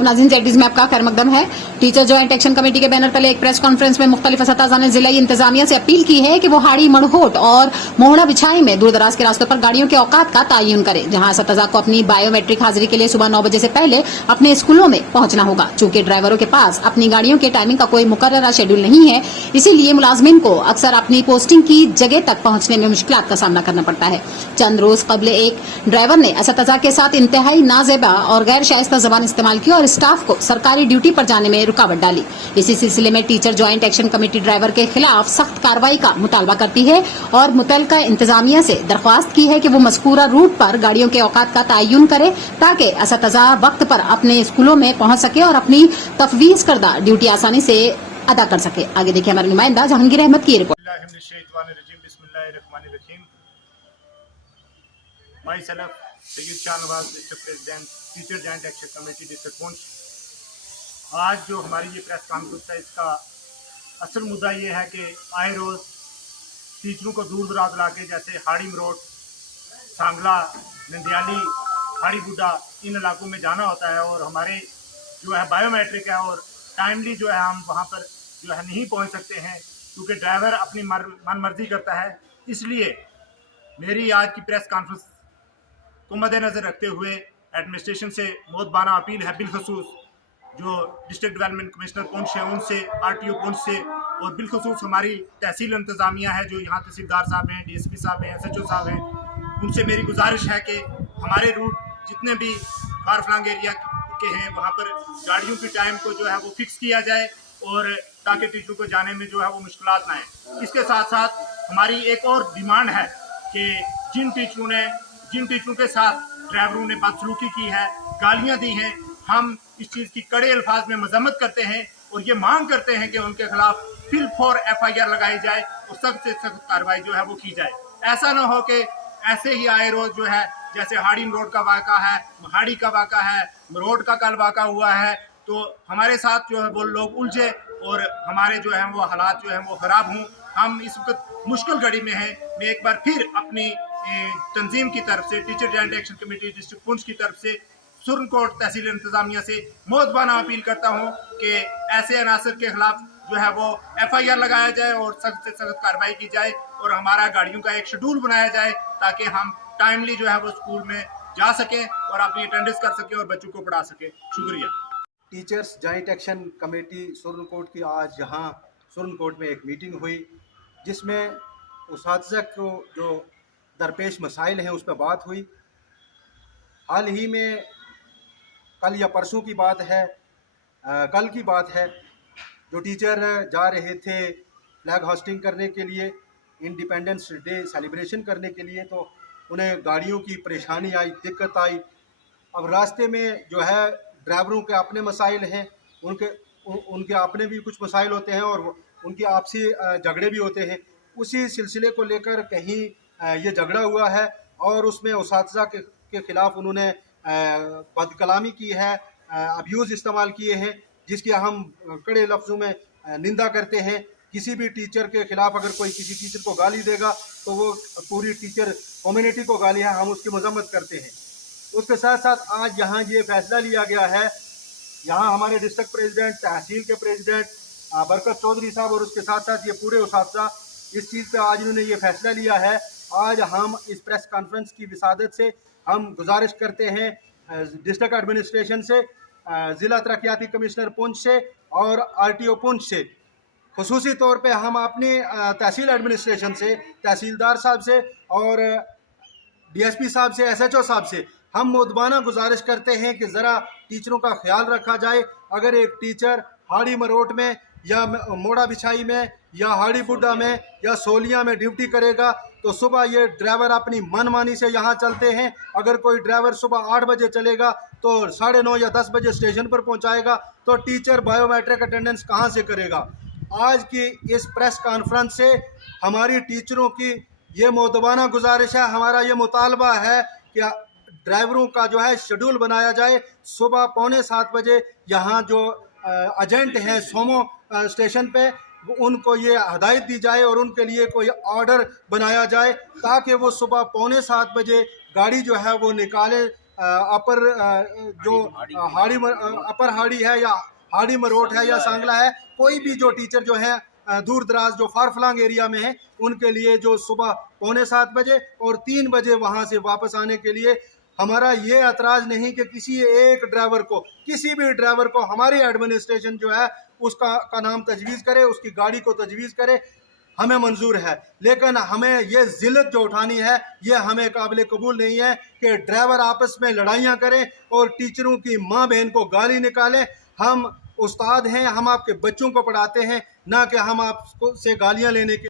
तब नाज़रीन जेडीज में आपका खैर मकदम है। टीचर ज्वाइंट एक्शन कमेटी के बैनर तले एक प्रेस कॉन्फ्रेंस में मुख्तलिफ असतज़ा ने जिला इंतजामिया से अपील की है कि वो हाड़ी मड़होट और मोहड़ा बिछाई में दूर दराज के रास्तों पर गाड़ियों के औकात का तयन करे, जहां असतज़ा को अपनी बायोमेट्रिक हाजिरी के लिए सुबह 9 बजे से पहले अपने स्कूलों में पहुंचना होगा। चूंकि ड्राइवरों के पास अपनी गाड़ियों के टाइमिंग का कोई मुकर्रर शेड्यूल नहीं है, इसीलिए मुलाजमिन को अक्सर अपनी पोस्टिंग की जगह तक पहुंचने में मुश्किलात का सामना करना पड़ता है। चंद रोज कबल एक ड्राइवर ने असतज़ा के साथ इंतहाई नाजेबा और गैर शाइस्ता जबान इस्तेमाल की और स्टाफ को सरकारी ड्यूटी पर जाने में रुकावट डाली। इसी सिलसिले में teacher joint action committee driver के खिलाफ सख्त कार्रवाई का मुतालबा करती है और मुतल्लिका इंतजामिया से दरख्वास्त की है कि वो मज़कूरा रूट पर गाड़ियों के औकात का तयन करे ताकि असतज़ा वक्त पर अपने स्कूलों में पहुंच सके और अपनी तफवीज करदा ड्यूटी आसानी से अदा कर सके। आगे देखिए हमारे नुमाइंदा जहांगीर अहमद की report. Myself, Syed Shahnawaz, district president, teacher joint action committee district Poonch. आज जो हमारी ये प्रेस कॉन्फ्रेंस है, इसका असल मुद्दा ये है कि आए रोज़ टीचरों को दूर दराज इलाके जैसे हाड़ी मरोट, सांगला, नंदियाली, हाड़ी बुड्ढा, इन इलाकों में जाना होता है और हमारे जो है बायोमेट्रिक है और टाइमली जो है हम वहाँ पर जो है नहीं पहुँच सकते हैं क्योंकि ड्राइवर अपनी मन मर्जी करता है। इसलिए मेरी आज की प्रेस कॉन्फ्रेंस को मद्देनजर रखते हुए एडमिनिस्ट्रेशन से मोदबाना अपील है, बिलखसूस जो डिस्ट्रिक्ट डेवलपमेंट कमिश्नर पुंछ है उनसे, आरटीओ पुंछ से और बिलखसूस हमारी तहसील इंतजामिया है जो यहाँ तहसीलदार साहब हैं, डीएसपी साहब हैं, एसएचओ साहब हैं, उनसे मेरी गुजारिश है कि हमारे रूट जितने भी फार फ्लंग एरिया के हैं वहाँ पर गाड़ियों के टाइम को जो है वो फिक्स किया जाए और ताकि टीचरों को जाने में जो है वो मुश्किलात ना आए। इसके साथ साथ हमारी एक और डिमांड है कि जिन टीचरों के साथ ड्राइवरों ने बदसलूकी की है, गालियां दी हैं, हम इस चीज़ की कड़े अल्फाज में मजम्मत करते हैं और ये मांग करते हैं कि उनके खिलाफ फिल फॉर FIR लगाई जाए और सख्त से सख्त कार्रवाई जो है वो की जाए। ऐसा ना हो कि ऐसे ही आए रोज जो है जैसे हाड़ी रोड का वाक़ा है, हाड़ी का वाक़ा है, रोड का कल वाक़ा हुआ है, तो हमारे साथ जो है वो लोग उलझे और हमारे जो है वो हालात जो है वो ख़राब हों। हम इस वक्त मुश्किल घड़ी में हैं। मैं एक बार फिर अपनी तंजीम की तरफ से, teacher joint action committee district Poonch की तरफ से सुरनकोट तहसील इंतजामिया से मोदबाना अपील करता हूँ कि ऐसे अनासर के खिलाफ जो है वो FIR लगाया जाए और सख्त से सख्त कार्रवाई की जाए और हमारा गाड़ियों का एक शेड्यूल बनाया जाए ताकि हम टाइमली जो है वो स्कूल में जा सकें और अपनी अटेंडेंस कर सकें और बच्चों को पढ़ा सकें। शुक्रिया। Teachers joint action committee Surankote की आज यहाँ सुरनकोट में एक मीटिंग हुई जिसमें उस्ताज़ा को जो दरपेश मसाइल हैं उस पर बात हुई। हाल ही में कल या परसों की बात है, कल की बात है, जो टीचर जा रहे थे फ्लैग होस्टिंग करने के लिए, इंडिपेंडेंस डे सेलिब्रेशन करने के लिए, तो उन्हें गाड़ियों की परेशानी आई, दिक्कत आई। अब रास्ते में जो है ड्राइवरों के अपने मसाइल हैं, उनके अपने भी कुछ मसाइल होते हैं और उनके आपसी झगड़े भी होते हैं। उसी सिलसिले को लेकर कहीं ये झगड़ा हुआ है और उसमें उस्ताज़ा के ख़िलाफ़ उन्होंने बदकलामी की है, अब्यूज़ इस्तेमाल किए हैं, जिसकी हम कड़े लफ्ज़ों में निंदा करते हैं। किसी भी टीचर के ख़िलाफ़ अगर कोई किसी टीचर को गाली देगा तो वो पूरी टीचर कम्युनिटी को गाली है, हम उसकी मजम्मत करते हैं। उसके साथ साथ आज यहाँ ये फैसला लिया गया है, यहाँ हमारे डिस्ट्रिक्ट प्रेसिडेंट, तहसील के प्रेसिडेंट बरकत चौधरी साहब और उसके साथ साथ ये पूरे उस्ताज़ा इस चीज़ पे आज इन्होंने ये फैसला लिया है। आज हम इस प्रेस कॉन्फ्रेंस की विसादत से हम गुजारिश करते हैं डिस्ट्रिक्ट एडमिनिस्ट्रेशन से, ज़िला तरक्याती कमिश्नर पुंछ से और आरटीओ पुंछ से, खुसूसी तौर पे हम अपनी तहसील एडमिनिस्ट्रेशन से, तहसीलदार साहब से और डीएसपी साहब से, एसएचओ साहब से हम मोदबाना गुजारिश करते हैं कि ज़रा टीचरों का ख्याल रखा जाए। अगर एक टीचर हाड़ी मरोट में या मोड़ा बिछाई में या हाड़ी बुड्ढा में या सोलिया में ड्यूटी करेगा तो सुबह ये ड्राइवर अपनी मनमानी से यहाँ चलते हैं। अगर कोई ड्राइवर सुबह 8 बजे चलेगा तो 9:30 या 10 बजे स्टेशन पर पहुँचाएगा, तो टीचर बायोमेट्रिक अटेंडेंस कहाँ से करेगा। आज की इस प्रेस कॉन्फ्रेंस से हमारी टीचरों की ये मोदबाना गुजारिश है, हमारा ये मुतालबा है कि ड्राइवरों का जो है शेड्यूल बनाया जाए। सुबह 6:45 बजे यहाँ जो एजेंट हैं सोमो स्टेशन पे, उनको ये हदायत दी जाए और उनके लिए कोई ऑर्डर बनाया जाए ताकि वो सुबह 6:45 बजे गाड़ी जो है वो निकाले अपर जो अपर हाड़ी है या हाड़ी मरोट है या सांगला है, कोई भी जो टीचर जो है दूर दराज जो फार फ्लंग एरिया में है, उनके लिए जो सुबह 6:45 बजे और 3 बजे वहाँ से वापस आने के लिए हमारा ये एतराज़ नहीं कि किसी एक ड्राइवर को, किसी भी ड्राइवर को हमारी एडमिनिस्ट्रेशन जो है उसका नाम तजवीज़ करे, उसकी गाड़ी को तजवीज़ करे, हमें मंजूर है। लेकिन हमें ये जिल्लत जो उठानी है, ये हमें काबिल कबूल नहीं है कि ड्राइवर आपस में लड़ाइयाँ करें और टीचरों की माँ बहन को गाली निकालें। हम उस्ताद हैं, हम आपके बच्चों को पढ़ाते हैं, ना कि हम आपको से गालियाँ लेने के